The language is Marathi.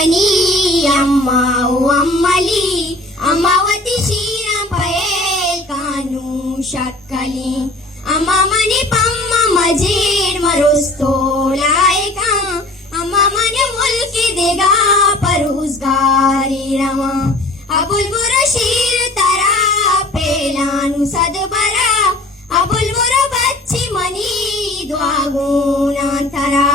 मनी अम्मा ओ अम्मली अम्मावती शीर पयल कानू शक्कली अम्मा मनी पम्मा मजीर मरुस्तो लायका अम्मा मनी मुल्की देगा परुजगारी रवा अबुल बुरा शीर तरा पेलानु सदबरा अबुल बुरा बच्ची मनी द्वागुना तरा